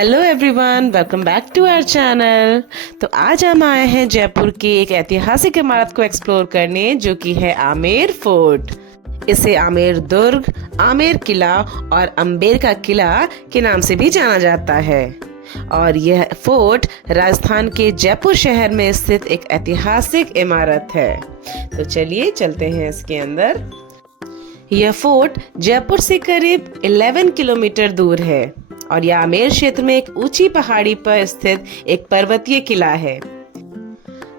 Hello everyone, welcome back to our channel. तो आज हम आए हैं जयपुर की एक ऐतिहासिक इमारत को एक्सप्लोर करने, जो कि है आमेर फोर्ट। इसे आमेर दुर्ग, आमेर किला और अम्बेर का किला के नाम से भी जाना जाता है। और यह फोर्ट राजस्थान के जयपुर शहर में स्थित एक ऐतिहासिक इमारत है। तो चलिए चलते हैं इसके अंदर। यह फोर्ट जयपुर से करीब 11 किलोमीटर दूर है और यह आमेर क्षेत्र में एक ऊंची पहाड़ी पर स्थित एक पर्वतीय किला है।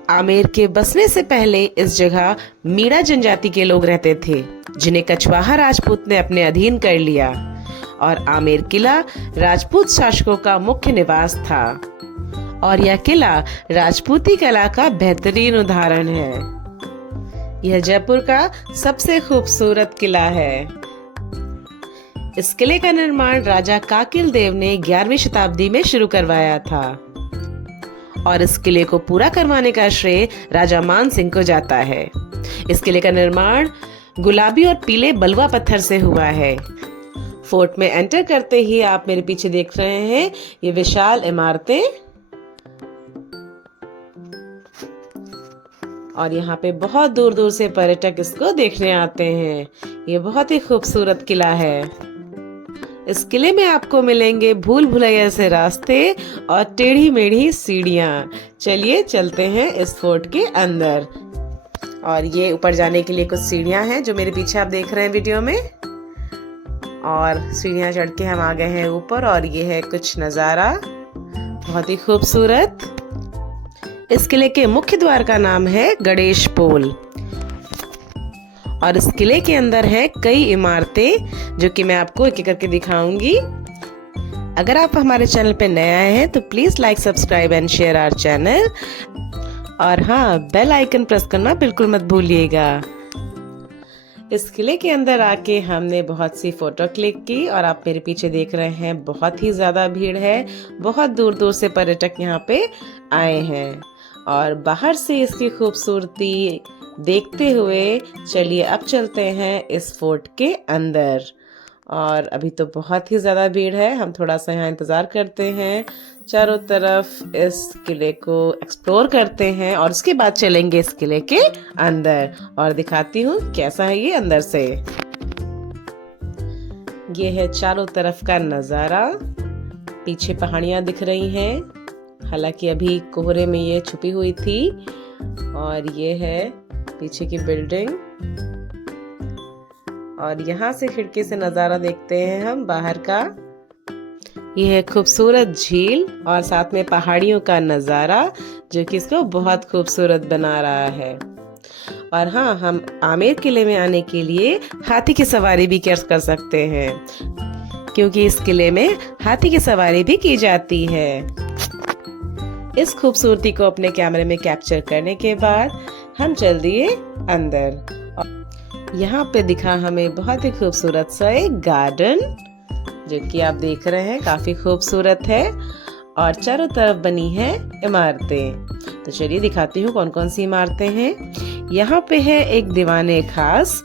आमेर के बसने से पहले इस जगह मीणा जनजाति के लोग रहते थे, जिन्हें कछवाहा राजपूत ने अपने अधीन कर लिया, और आमेर किला राजपूत शासकों का मुख्य निवास था। और यह किला राजपूती कला का बेहतरीन उदाहरण है। यह जयपुर का सबसे खूबसूरत किला है। इस किले का निर्माण राजा काकिल देव ने 11वीं शताब्दी में शुरू करवाया था और इस किले को पूरा करवाने का श्रेय राजा मान सिंह को जाता है। इस किले का निर्माण गुलाबी और पीले बलुआ पत्थर से हुआ है। फोर्ट में एंटर करते ही आप मेरे पीछे देख रहे हैं ये विशाल इमारतें, और यहाँ पे बहुत दूर दूर से पर्यटक इसको देखने आते हैं। ये बहुत ही खूबसूरत किला है। इस किले में आपको मिलेंगे भूल भुलैया से रास्ते और टेढ़ी मेढ़ी सीढ़ियाँ। चलिए चलते हैं इस फोर्ट के अंदर। और ये ऊपर जाने के लिए कुछ सीढ़ियाँ हैं जो मेरे पीछे आप देख रहे हैं वीडियो में। और सीढ़ियाँ चढ़ के हम आ गए हैं ऊपर, और ये है कुछ नज़ारा बहुत ही खूबसूरत। इस किले के मुख्य द्वार का नाम है गणेश पोल, और इस किले के अंदर है कई इमारतें जो कि मैं आपको एक एक करके दिखाऊंगी। अगर आप हमारे चैनल पे नए आए हैं तो please like, subscribe and share our channel, और हाँ, बेल आइकन प्रेस करना बिल्कुल मत भूलिएगा। इस किले के अंदर आके हमने बहुत सी फोटो क्लिक की, और आप मेरे पीछे देख रहे हैं बहुत ही ज्यादा भीड़ है। बहुत दूर दूर से पर्यटक यहाँ पे आए हैं, और बाहर से इसकी खूबसूरती देखते हुए चलिए अब चलते हैं इस फोर्ट के अंदर। और अभी तो बहुत ही ज़्यादा भीड़ है, हम थोड़ा सा यहाँ इंतज़ार करते हैं, चारों तरफ इस किले को एक्सप्लोर करते हैं, और उसके बाद चलेंगे इस किले के अंदर और दिखाती हूँ कैसा है ये अंदर से। ये है चारों तरफ का नज़ारा। पीछे पहाड़ियाँ दिख रही हैं, हालांकि अभी कोहरे में ये छुपी हुई थी। और ये है पीछे की बिल्डिंग, और यहाँ से खिड़की से नज़ारा देखते हैं हम बाहर का। ये है खूबसूरत झील और साथ में पहाड़ियों का नज़ारा, जो कि इसको बहुत खूबसूरत बना रहा है। और हाँ, हम आमेर किले में आने के लिए हाथी की सवारी भी कर सकते हैं, क्योंकि इस किले में हाथी की सवारी भी की जाती है। इस खूबसूरती को अपने कैमरे में कैप्चर करने के बाद हम चल दिए अंदर। यहाँ पे दिखा हमें बहुत ही खूबसूरत सा एक गार्डन, जो कि आप देख रहे हैं काफी खूबसूरत है, और चारों तरफ बनी है इमारतें। तो चलिए दिखाती हूँ कौन कौन सी इमारतें हैं। यहाँ पे है एक दीवाने खास,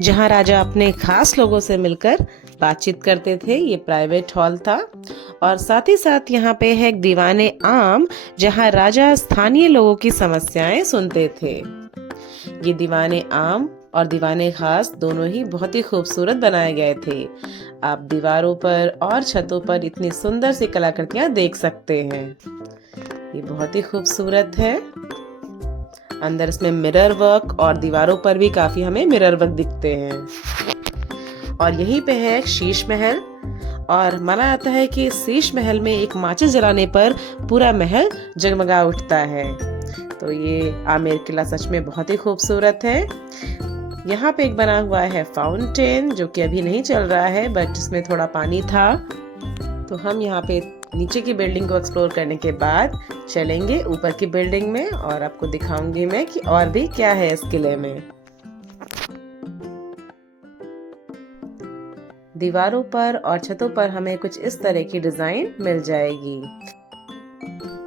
जहाँ राजा अपने खास लोगों से मिलकर बातचीत करते थे। ये प्राइवेट हॉल था। और साथ ही साथ यहाँ पे है एक दीवाने आम, जहाँ राजा स्थानीय लोगों की समस्याएं सुनते थे। ये दीवाने आम और दीवाने खास दोनों ही बहुत ही खूबसूरत बनाए गए थे। आप दीवारों पर और छतों पर इतनी सुंदर सी कलाकृतियां देख सकते हैं। ये बहुत ही खूबसूरत है। अंदर इसमें मिरर वर्क, और दीवारों पर भी काफी हमें मिरर वर्क दिखते हैं। और यहीं पे है एक शीश महल, और माना जाता है कि शीश महल में एक माचिस जलाने पर पूरा महल जगमगा उठता है। तो ये आमेर किला सच में बहुत ही खूबसूरत है। यहाँ पे एक बना हुआ है फाउंटेन, जो कि अभी नहीं चल रहा है, बट इसमें थोड़ा पानी था। तो हम यहाँ पे नीचे की बिल्डिंग को एक्सप्लोर करने के बाद चलेंगे ऊपर की बिल्डिंग में, और आपको दिखाऊंगी मैं कि और भी क्या है इस किले में। दीवारों पर और छतों पर हमें कुछ इस तरह की डिजाइन मिल जाएगी।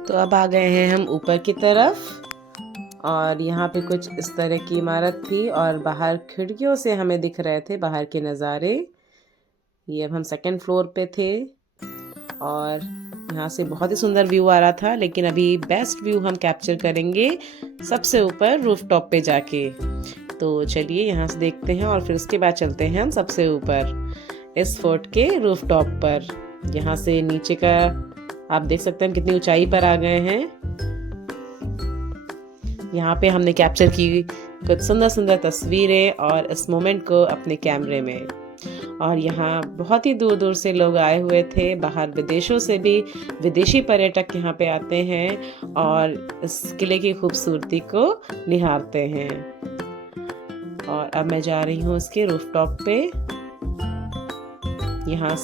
तो अब आ गए हैं हम ऊपर की तरफ, और यहाँ पे कुछ इस तरह की इमारत थी, और बाहर खिड़कियों से हमें दिख रहे थे बाहर के नज़ारे। ये अब हम सेकंड फ्लोर पे थे। और यहाँ से बहुत ही सुंदर व्यू आ रहा था, लेकिन अभी बेस्ट व्यू हम कैप्चर करेंगे सबसे ऊपर रूफटॉप पे जाके। तो चलिए यहाँ से देखते हैं और फिर उसके बाद चलते हैं हम सबसे ऊपर इस फोर्ट के रूफटॉप पर। यहाँ से नीचे का आप देख सकते हैं कितनी ऊंचाई पर आ गए हैं। यहाँ पे हमने कैप्चर की कुछ सुंदर सुंदर तस्वीरें और इस मोमेंट को अपने कैमरे में। और यहाँ बहुत ही दूर दूर से लोग आए हुए थे, बाहर विदेशों से भी विदेशी पर्यटक यहाँ पे आते हैं और इस किले की खूबसूरती को निहारते हैं। और अब मैं जा रही हूँ उसके रूफटॉप पे। यहाँ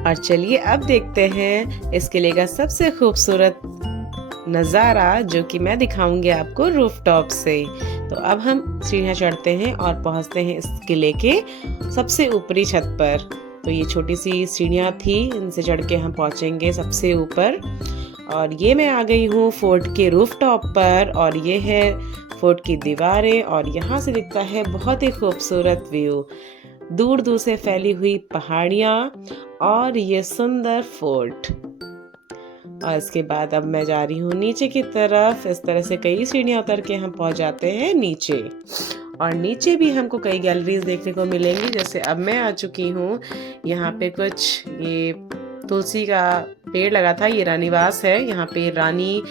और चलिए अब देखते हैं इस किले का सबसे खूबसूरत नज़ारा, जो कि मैं दिखाऊंगी आपको रूफटॉप से। तो अब हम सीढ़ियाँ चढ़ते हैं और पहुंचते हैं इस किले के सबसे ऊपरी छत पर। तो ये छोटी सी सीढ़ियाँ थी, इनसे चढ़ के हम पहुंचेंगे सबसे ऊपर। और ये मैं आ गई हूँ फोर्ट के रूफटॉप पर, और ये है फोर्ट की दीवारें, और यहाँ से दिखता है बहुत ही खूबसूरत व्यू, दूर दूर से फैली हुई पहाड़ियाँ और ये सुंदर फोर्ट। और इसके बाद अब मैं जा रही हूँ नीचे की तरफ। इस तरह से कई सीढ़ियाँ उतर के हम पहुँच जाते हैं नीचे, और नीचे भी हमको कई गैलरीज देखने को मिलेंगी। जैसे अब मैं आ चुकी हूँ, यहाँ पे कुछ ये तुलसी का पेड़ लगा था, ये रानीवास है। यहाँ पे रानी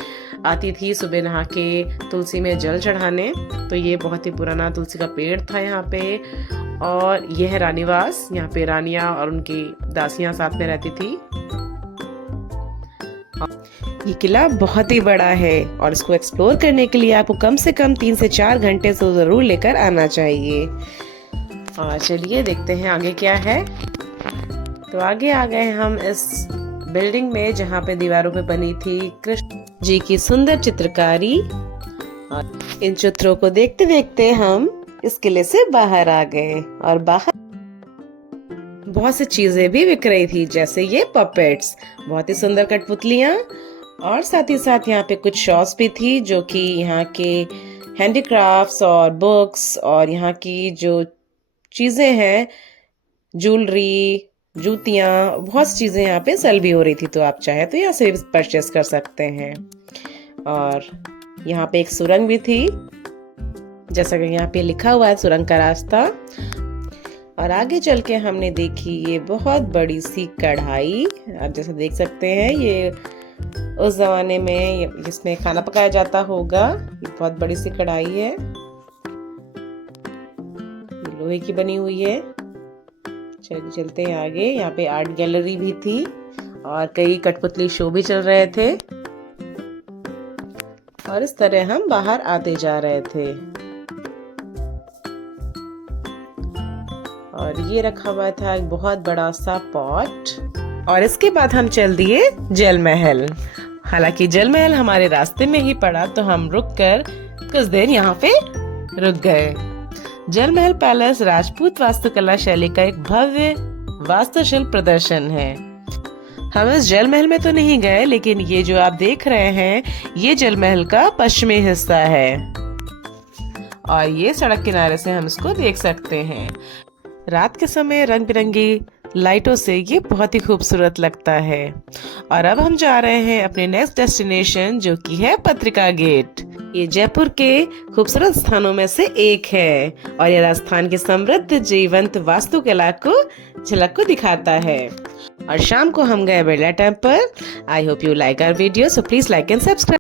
आती थी सुबह नहा के तुलसी में जल चढ़ाने। तो ये बहुत ही पुराना तुलसी का पेड़ था यहाँ पे, और ये है रानीवास। यहाँ पे रानियाँ और उनकी दासियाँ साथ में रहती थी। ये किला बहुत ही बड़ा है और इसको एक्सप्लोर करने के लिए आपको कम से कम 3 से 4 घंटे तो जरूर लेकर आना चाहिए। और चलिए देखते हैं आगे क्या है। तो आगे आ गए हम इस बिल्डिंग में, जहाँ पे दीवारों पे बनी थी कृष्ण जी की सुंदर चित्रकारी। और इन चित्रों को देखते देखते हम इस किले से बाहर आ गए, और बाहर बहुत सी चीजें भी बिक रही थी, जैसे ये पपेट्स, बहुत ही सुंदर कठपुतलियाँ, और साथ ही साथ यहाँ पे कुछ शॉप्स भी थी जो कि यहाँ के हैंडीक्राफ्ट्स और बुक्स और यहाँ की जो चीजें हैं, ज्वेलरी, जूतियाँ, बहुत सी चीजें यहाँ पे सेल भी हो रही थी। तो आप चाहे तो यहाँ से परचेस कर सकते हैं। और यहाँ पे एक सुरंग भी थी, जैसा कि यहाँ पे लिखा हुआ है सुरंग का रास्ता। और आगे चल के हमने देखी ये बहुत बड़ी सी कढ़ाई। आप जैसा देख सकते हैं, ये उस जमाने में जिसमें खाना पकाया जाता होगा। ये बहुत बड़ी सी कढ़ाई है, ये लोहे की बनी हुई है। चलिए चलते हैं आगे। यहाँ पे आर्ट गैलरी भी थी और कई कठपुतली शो भी चल रहे थे, और इस तरह हम बाहर आते जा रहे थे। और ये रखा हुआ था एक बहुत बड़ा सा पॉट। और इसके बाद हम चल दिए जल महल। हालांकि जल महल हमारे रास्ते में ही पड़ा, तो हम रुककर कुछ देर यहाँ पे रुक गए। जल महल पैलेस राजपूत वास्तुकला शैली का एक भव्य वास्तुशिल्प प्रदर्शन है। हम इस जल महल में तो नहीं गए, लेकिन ये जो आप देख रहे हैं, ये जल महल का पश्चिमी हिस्सा है, और ये सड़क किनारे से हम इसको देख सकते हैं। रात के समय रंग बिरंगी लाइटों से ये बहुत ही खूबसूरत लगता है। और अब हम जा रहे हैं अपने नेक्स्ट डेस्टिनेशन, जो कि है पत्रिका गेट। ये जयपुर के खूबसूरत स्थानों में से एक है, और यह राजस्थान की समृद्ध जीवंत वास्तुकला को झलक को दिखाता है। और शाम को हम गए Birla temple. I hope you like our video, so please like and subscribe.